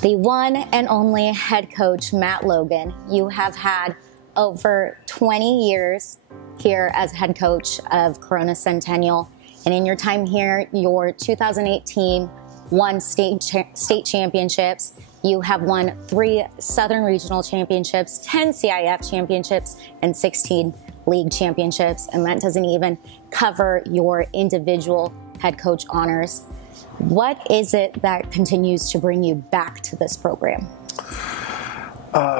The one and only head coach, Matt Logan. You have had over 20 years here as head coach of Corona Centennial. And in your time here, your 2018 won state championships. You have won 3 Southern Regional Championships, 10 CIF championships, and 16 league championships. And that doesn't even cover your individual head coach honors. What is it that continues to bring you back to this program?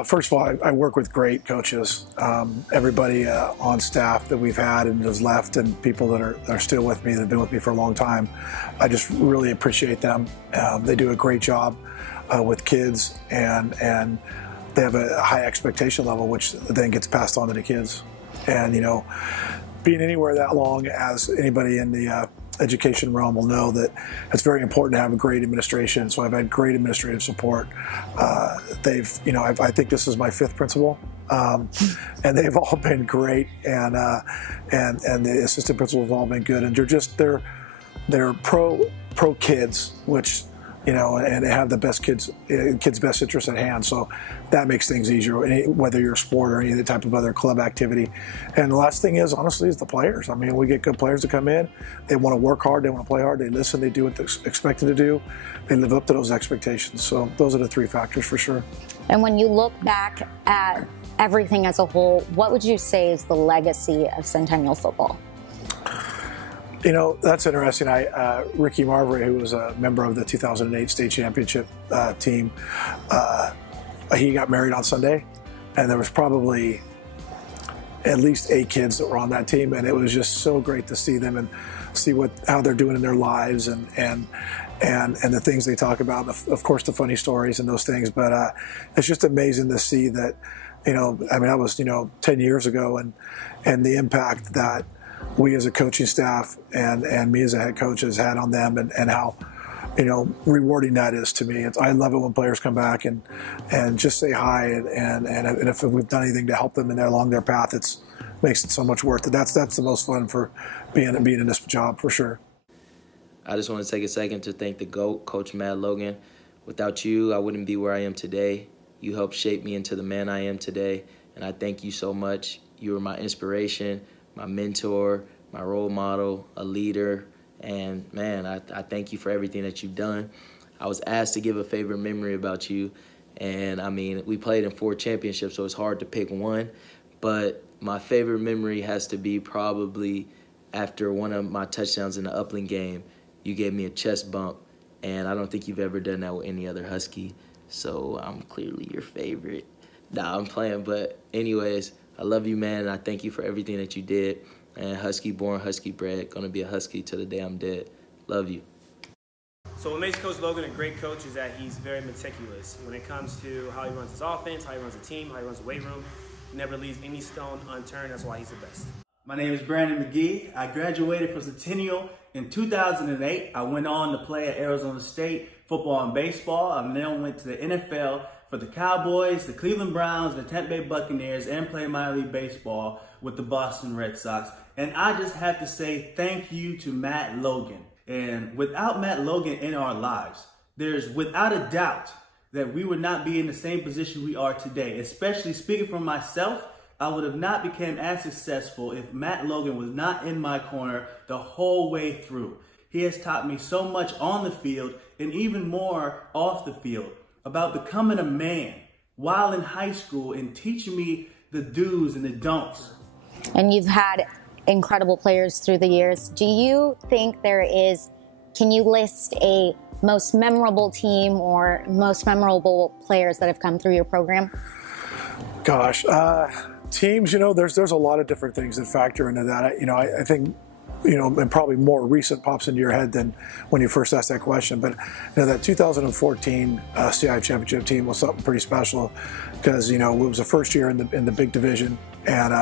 First of all, I work with great coaches. Everybody on staff that we've had and has left, and people that are still with me, that have been with me for a long time. I just really appreciate them. They do a great job with kids, and they have a high expectation level, which then gets passed on to the kids. And, you know, being anywhere that long, as anybody in the education realm will know, that it's very important to have a great administration. So I've had great administrative support. I think this is my 5th principal, and they've all been great, and the assistant principals have all been good, and they're pro kids, which, you know, and they have the best kids' best interests at hand. So that makes things easier, whether you're a sport or any other type of other club activity. And the last thing is, honestly, is the players. I mean, we get good players to come in. They want to work hard. They want to play hard. They listen. They do what they're expected to do. They live up to those expectations. So those are the 3 factors for sure. And when you look back at everything as a whole, what would you say is the legacy of Centennial football? You know, that's interesting. Ricky Marbury, who was a member of the 2008 state championship team, he got married on Sunday, and there was probably at least 8 kids that were on that team, and it was just so great to see them and see how they're doing in their lives and the things they talk about, and of course the funny stories and those things. But it's just amazing to see that, you know, I mean, that was, you know, 10 years ago, and the impact that we as a coaching staff and me as a head coach has had on them, and how, you know, rewarding that is to me. I love it when players come back and just say hi, and if we've done anything to help them along their path, it makes it so much worth it. That's the most fun for being in this job, for sure. I just want to take a second to thank the GOAT, Coach Matt Logan. Without you, I wouldn't be where I am today. You helped shape me into the man I am today, and I thank you so much. You were my inspiration, my mentor, my role model, a leader, and man, I thank you for everything that you've done. I was asked to give a favorite memory about you, and I mean, we played in 4 championships, so it's hard to pick one, but my favorite memory has to be probably after one of my touchdowns in the Upland game. You gave me a chest bump, and I don't think you've ever done that with any other Husky, so I'm clearly your favorite. Nah, I'm playing, but anyways, I love you, man, and I thank you for everything that you did. And Husky born, Husky bred, gonna be a Husky till the day I'm dead. Love you. So what makes Coach Logan a great coach is that he's very meticulous when it comes to how he runs his offense, how he runs a team, how he runs the weight room. He never leaves any stone unturned. That's why he's the best. My name is Brandon McGee. I graduated from Centennial in 2008. I went on to play at Arizona State football and baseball. I then went to the NFL for the Cowboys, the Cleveland Browns, the Tampa Bay Buccaneers, and played minor league baseball with the Boston Red Sox. And I just have to say thank you to Matt Logan. And without Matt Logan in our lives, there's without a doubt that we would not be in the same position we are today. Especially speaking for myself, I would have not become as successful if Matt Logan was not in my corner the whole way through. He has taught me so much on the field and even more off the field about becoming a man while in high school and teaching me the do's and the don'ts. And you've had incredible players through the years. Do you think can you list a most memorable team or most memorable players that have come through your program? Gosh, teams, you know, there's a lot of different things that factor into that. I think, you know, and probably more recent pops into your head than when you first asked that question. But, you know, that 2014 CIF championship team was something pretty special because, you know, it was the first year in the big division, and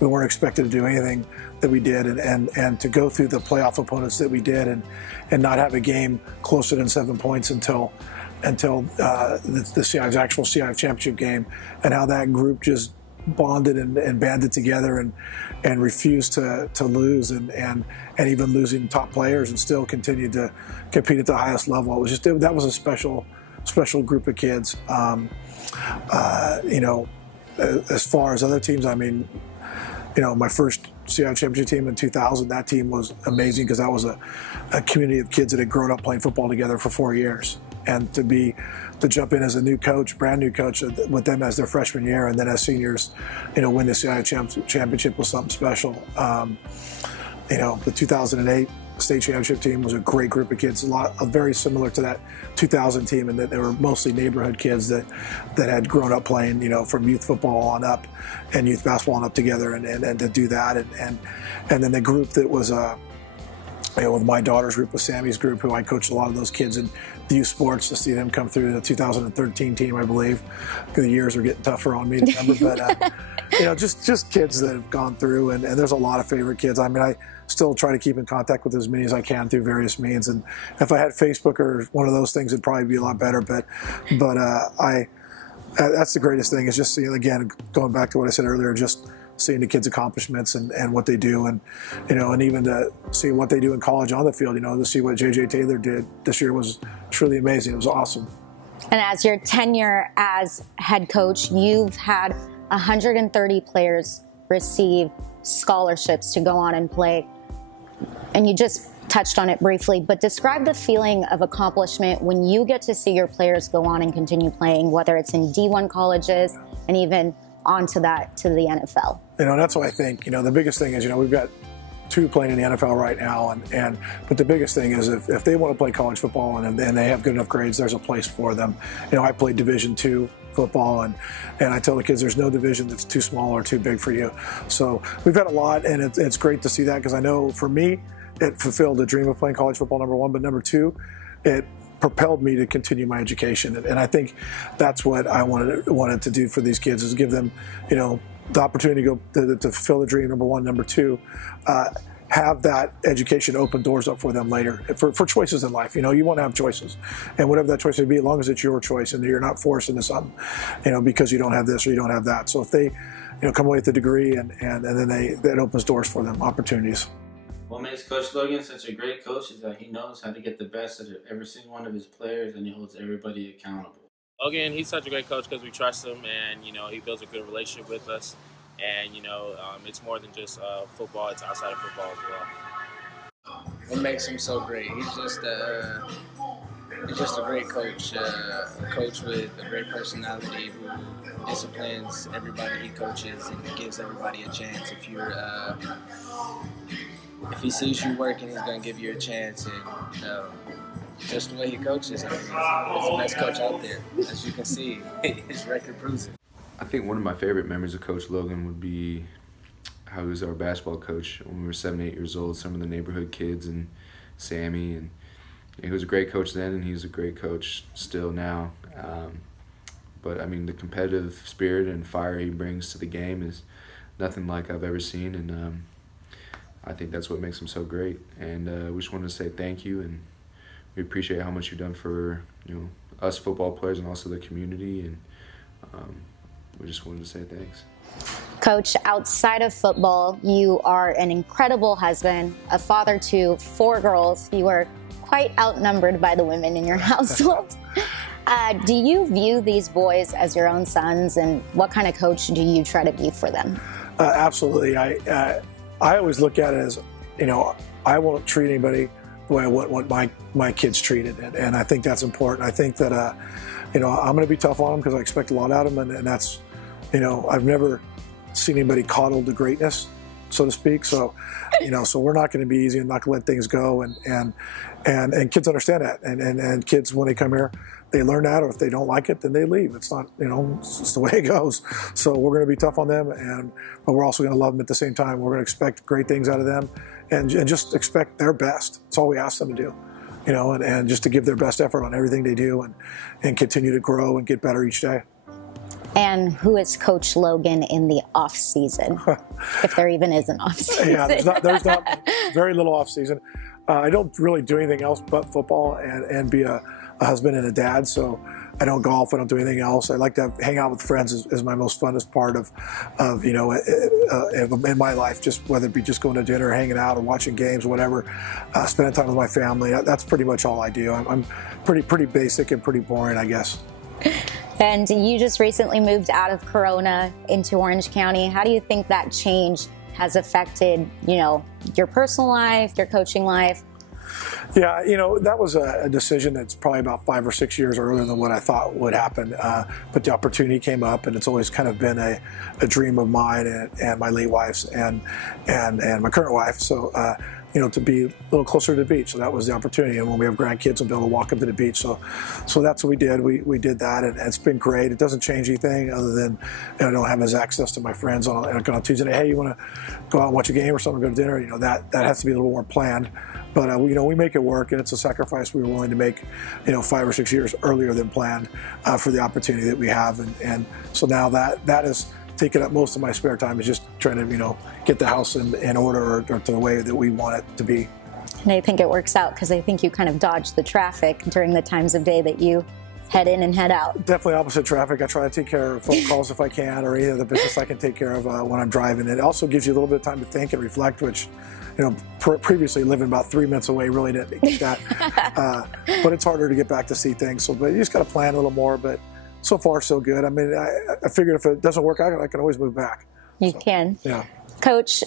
we weren't expected to do anything that we did, and to go through the playoff opponents that we did, and not have a game closer than 7 points until the actual CIF championship game, and how that group just bonded and banded together and refused to lose, and even losing top players and still continued to compete at the highest level. It was just, that was a special special group of kids. You know, as far as other teams, I mean, you know, my first CIO championship team in 2000, that team was amazing because that was a community of kids that had grown up playing football together for 4 years. And to jump in as a new coach, brand new coach with them as their freshman year, and then as seniors, you know, win the CIO championship was something special. You know, the 2008 state championship team was a great group of kids, very similar to that 2000 team, and that they were mostly neighborhood kids that had grown up playing, you know, from youth football on up and youth basketball on up together, and to do that, and then the group that was you know, with my daughter's group, with Sammy's group, who I coached a lot of those kids in the youth sports, to see them come through the 2013 team, I believe. The years are getting tougher on me to remember, but you know, just kids that have gone through, and there's a lot of favorite kids. I mean, I still try to keep in contact with as many as I can through various means, and if I had Facebook or one of those things, it'd probably be a lot better. But that's the greatest thing, is just seeing, again, going back to what I said earlier, just seeing the kids' accomplishments and what they do, and you know, and even to see what they do in college on the field. You know, to see what J.J. Taylor did this year was truly amazing. It was awesome. And as your tenure as head coach, you've had 130 players receive scholarships to go on and play. And you just touched on it briefly, but describe the feeling of accomplishment when you get to see your players go on and continue playing, whether it's in D1 colleges and even onto that to the NFL. You know, that's what I think. You know, the biggest thing is, you know, we've got 2 playing in the NFL right now, but the biggest thing is if they want to play college football and they have good enough grades, there's a place for them. You know, I played Division II football, and I tell the kids there's no division that's too small or too big for you. So we've had a lot, and it's great to see that, because I know for me, it fulfilled the dream of playing college football, number one, but number two, it propelled me to continue my education, and I think that's what I wanted to do for these kids, is give them, you know, the opportunity to go to fulfill the dream, number one. Number two, have that education open doors up for them later for choices in life. You know, you want to have choices, and whatever that choice may be, as long as it's your choice and you're not forced into something, you know, because you don't have this or you don't have that. So if they, you know, come away with a degree, and then that opens doors for them, opportunities. What makes Coach Logan such a great coach is that he knows how to get the best out of every single one of his players, and he holds everybody accountable. Logan, he's such a great coach because we trust him, and, you know, he builds a good relationship with us. And, you know, it's more than just football, it's outside of football as well. What makes him so great? He's just a great coach, a coach with a great personality who disciplines everybody he coaches and gives everybody a chance. If he sees you working, he's going to give you a chance. And just the way he coaches, I mean, he's the best coach out there. As you can see, his record proves it. I think one of my favorite memories of Coach Logan would be how he was our basketball coach when we were 7, 8 years old. Some of the neighborhood kids and Sammy, and he was a great coach then, and he's a great coach still now. But I mean, the competitive spirit and fire he brings to the game is nothing like I've ever seen, and I think that's what makes him so great. And we just wanted to say thank you, and we appreciate how much you've done for, you know, us football players and also the community, and we just wanted to say thanks. Coach, outside of football, you are an incredible husband, a father to 4 girls. You are quite outnumbered by the women in your household. Do you view these boys as your own sons, and what kind of coach do you try to be for them? Absolutely. I always look at it as, you know, I won't treat anybody the way I want my kids treated, and I think that's important. I think that, you know, I'm going to be tough on them because I expect a lot out of them, and that's, you know, I've never seen anybody coddle to greatness, so to speak. So, you know, so we're not going to be easy and not going to let things go, and kids understand that, and kids, when they come here, they learn that, or if they don't like it, then they leave. It's not, you know, it's just the way it goes. So we're going to be tough on them, but we're also going to love them at the same time. We're going to expect great things out of them, and just expect their best. That's all we ask them to do, you know, and just to give their best effort on everything they do, and continue to grow and get better each day. And who is Coach Logan in the off season, if there even is an off season? Yeah, there's not very little off season. I don't really do anything else but football and be a a husband and a dad, so I don't golf. I don't do anything else. I like to hang out with friends is my most funnest part of in my life. Just whether it be just going to dinner, hanging out, or watching games, whatever. Spending time with my family. That's pretty much all I do. I'm pretty basic and pretty boring, I guess. And you just recently moved out of Corona into Orange County. How do you think that change has affected, your personal life, your coaching life? Yeah, that was a decision that's probably about 5 or 6 years earlier than what I thought would happen. But the opportunity came up, and it's always kind of been a dream of mine and my late wife's and my current wife. So, to be a little closer to the beach. So that was the opportunity. And when we have grandkids, we'll be able to walk up to the beach. So that's what we did. We did that, and it's been great. It doesn't change anything other than I don't have as access to my friends on Tuesday night. Hey, you want to go out and watch a game or something, go to dinner? That has to be a little more planned. But we make it work, and it's a sacrifice we were willing to make, 5 or 6 years earlier than planned for the opportunity that we have, and so now that has taken up most of my spare time is just trying to get the house in order or to the way that we want it to be. And I think it works out because I think you kind of dodge the traffic during the times of day that you head in and head out. Definitely opposite traffic. I try to take care of phone calls if I can, or any of the business I can take care of when I'm driving. It also gives you a little bit of time to think and reflect, which previously living about 3 minutes away really didn't get that. But it's harder to get back to see things. But you just got to plan a little more. But so far, so good. I mean, I figured if it doesn't work out, I can always move back. You can. Yeah. Coach,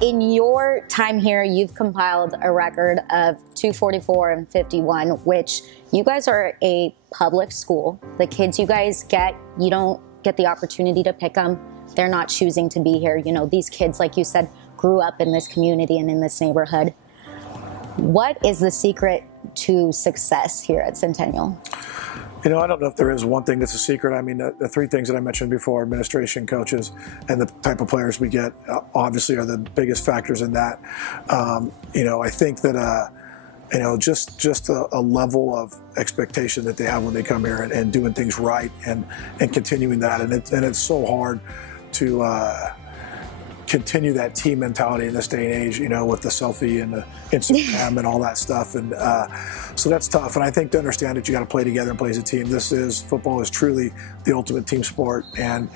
in your time here, you've compiled a record of 244 and 51, which you guys are a public school. The kids you guys get, you don't get the opportunity to pick them. They're not choosing to be here. These kids, like you said, grew up in this community and in this neighborhood. What is the secret to success here at Centennial? I don't know if there is one thing that's a secret. I mean, the three things that I mentioned before, administration, coaches, and the type of players we get, obviously are the biggest factors in that. I think that, just a level of expectation that they have when they come here and doing things right and continuing that. And it's so hard to continue that team mentality in this day and age, with the selfie and the Instagram and all that stuff. And so that's tough. And I think to understand that you got to play together and play as a team. Football is truly the ultimate team sport. And,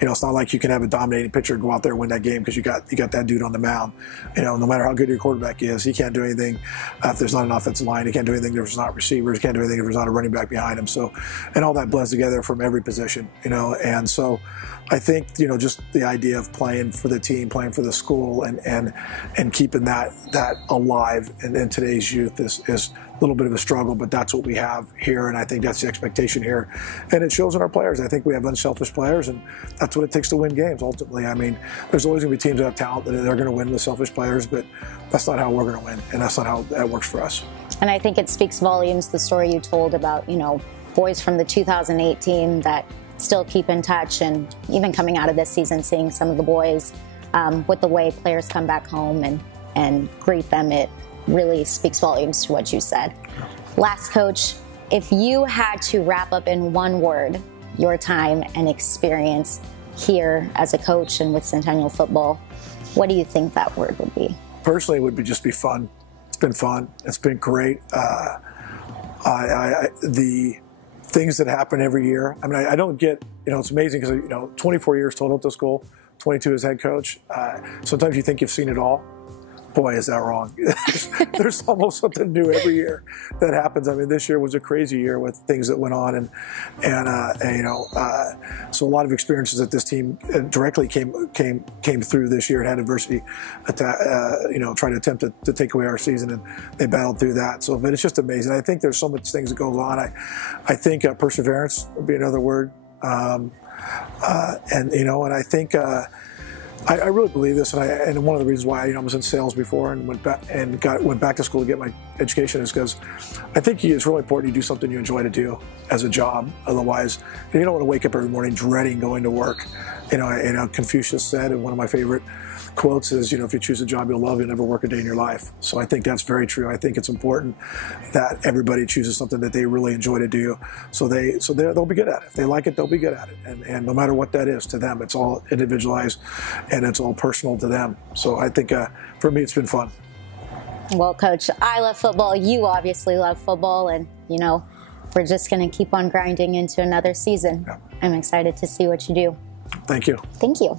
it's not like you can have a dominating pitcher go out there and win that game because you got that dude on the mound. No matter how good your quarterback is, he can't do anything if there's not an offensive line. He can't do anything if there's not receivers. He can't do anything if there's not a running back behind him. So, and all that blends together from every position, and so I think, just the idea of playing for the team, playing for the school, and keeping that alive in today's youth is a little bit of a struggle, but that's what we have here, and I think that's the expectation here. And it shows in our players. I think we have unselfish players, and that's what it takes to win games, ultimately. I mean, there's always going to be teams that have talent that they're going to win with selfish players, but that's not how we're going to win, and that's not how that works for us. And I think it speaks volumes, the story you told about, boys from the 2008 team that still keep in touch, and even coming out of this season, seeing some of the boys with the way players come back home and greet them, it really speaks volumes to what you said. Last, Coach, if you had to wrap up in one word your time and experience here as a coach and with Centennial football, what do you think that word would be? Personally, it would just be fun. It's been fun. It's been great. The things that happen every year. I mean, I don't get, it's amazing because, 24 years total at the school, 22 as head coach. Sometimes you think you've seen it all. Boy, is that wrong. There's almost something new every year that happens. I mean, this year was a crazy year with things that went on, so a lot of experiences that this team directly came through this year and had adversity, try to attempt to take away our season, and they battled through that. So, but it's just amazing. I think there's so much things that goes on. I think perseverance would be another word, and I think. I really believe this, and one of the reasons why I was in sales before and went back to school to get my education is because I think it's really important you do something you enjoy to do as a job. Otherwise, you don't want to wake up every morning dreading going to work. Confucius said, and one of my favorite quotes is, if you choose a job you'll love, you'll never work a day in your life. So I think that's very true. I think it's important that everybody chooses something that they really enjoy to do, so they'll be good at it. If they like it, they'll be good at it. And no matter what that is to them, it's all individualized and it's all personal to them. So I think for me, it's been fun. Well, Coach, I love football. You obviously love football, and you know, we're just going to keep on grinding into another season. Yeah. I'm excited to see what you do. Thank you. Thank you.